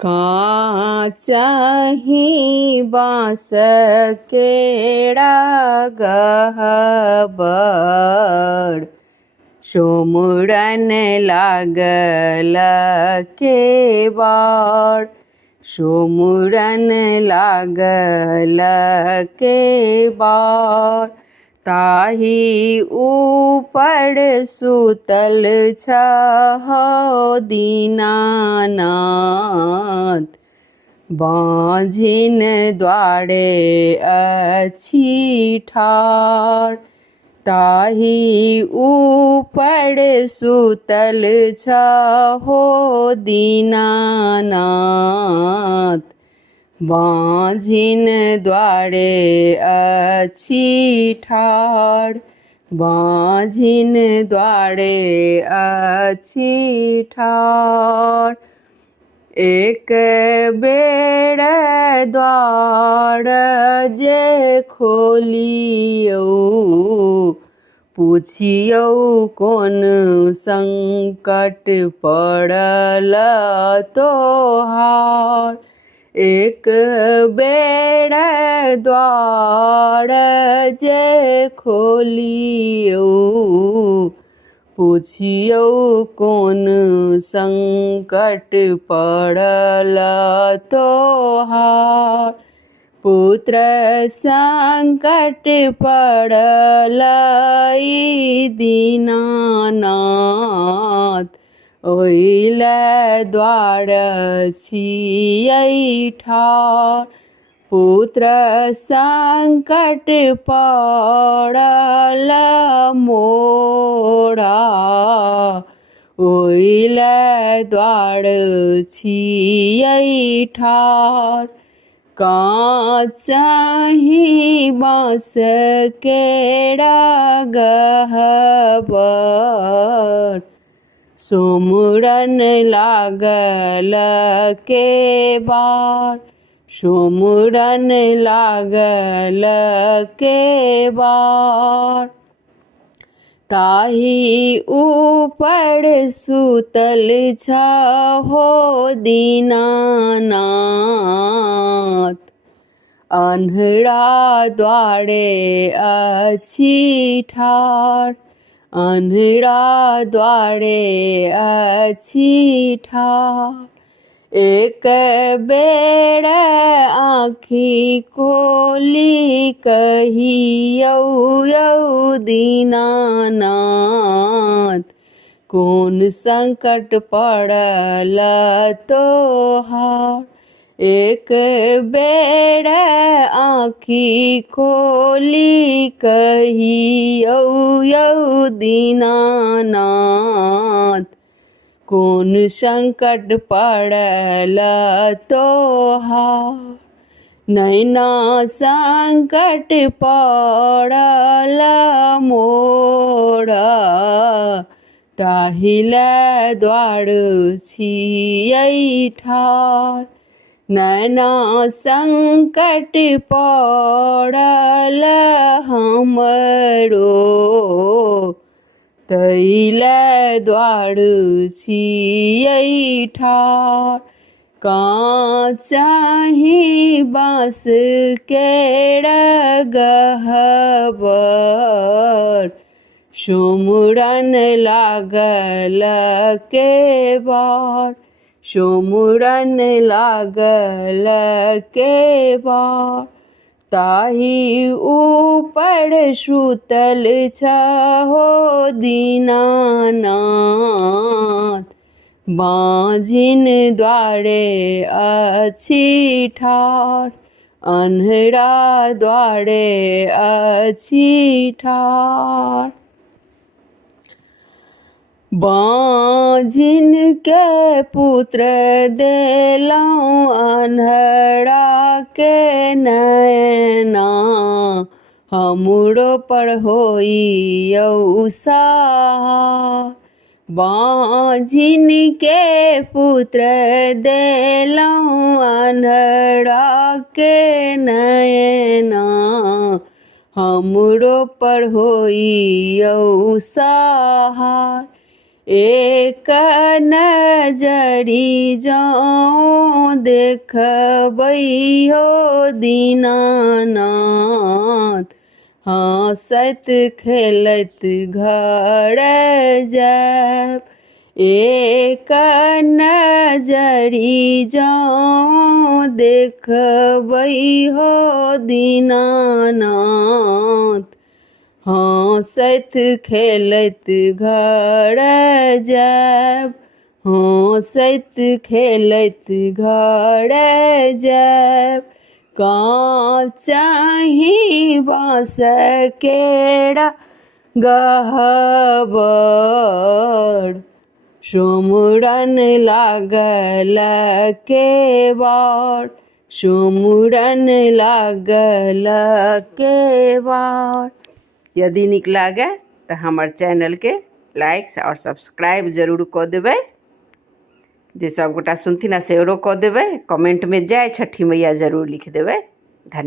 काचही बाँस केड़ा गहबर, सोमुड़न लागल केबाड़, सोमुड़न लागल केबाड़। ताही ऊपर सुतल छहो दीनानाथ, बाँझिन द्वारे अछि ठाढ़। ताही ऊपर सुतल छहो दीनानाथ, बाँझिन द्वारे अछि ठाढ़, बाँझिन द्वारे अछि ठाढ़। एक बेर द्वार जे खोलियौ, पूछियौ कोन संकट पड़ल तोहार। एक बेर द्वार जे खोलियौ, पूछियौ कोन संकट पड़ल तोहार। पुत्र संकट पड़ल ई दीनानाथ, ओइले द्वार छियै ठाढ़। पुत्र संकट पड़ल मोरा, ओइले द्वार छियै ठाढ़। काचही बाँस केड़ा गहबर, सोमुड़न लागल केबाड़, सोमुड़न लागल केबाड़। ताही ऊपर सुतल छहो दीनानाथ, अन्हरा द्वारे अछि ठाढ़, अन्हरा द्वारे अछि ठाढ़। एक बेर आँखि खोली कहियौ यौ दीनानाथ, कोन संकट पड़ल तोहार। एक बेर आँखि खोली कहियौ यौ दीनानाथ, कोन संकट पड़ल तोहार। नैना संकट पड़ल मोरा, ताहिले द्वार छियै ठाढ़। नैना संकट पड़ल हमरो, तैले द्वार छियै ठाढ़। काचही बाँस केड़ा गहबर, सोमुड़न लागल केबाड़, सोमुड़न लागल केबाड़। ताही ऊपर सुतल छहो दीनानाथ, बाँझिन द्वारे अछि ठाढ़, अन्हरा द्वारे अछि ठाढ़। बाँझिन के पुत्र देलौं, अन्हरा के नैना, हमरो पर होइयौ सहाय। बाँझिन के पुत्र देलौं, अन्हरा के नैना, हमरो पर होइयौ सहाय। एक नजरी जाऊँ देखबै हो दीनानाथ, हँसत खेलत घर जाब। एक नजरी जाऊँ देखबै हो दीनानाथ, हँसत खेलत घर जाब, हँसत खेलत घर जाब। का चाही बाँस केरा गहबर, सुमुरन लागल केवाड़, सुमुरन लागल केवाड़। यदि नीक लागे तो हमार चैनल के लाइक और सब्सक्राइब जरूर कऽ देबै। जे सब गोटा सुनथिन सेहो कऽ देबै। कमेंट में जय छठी मैया जरूर लिख देबै। धन्यवाद।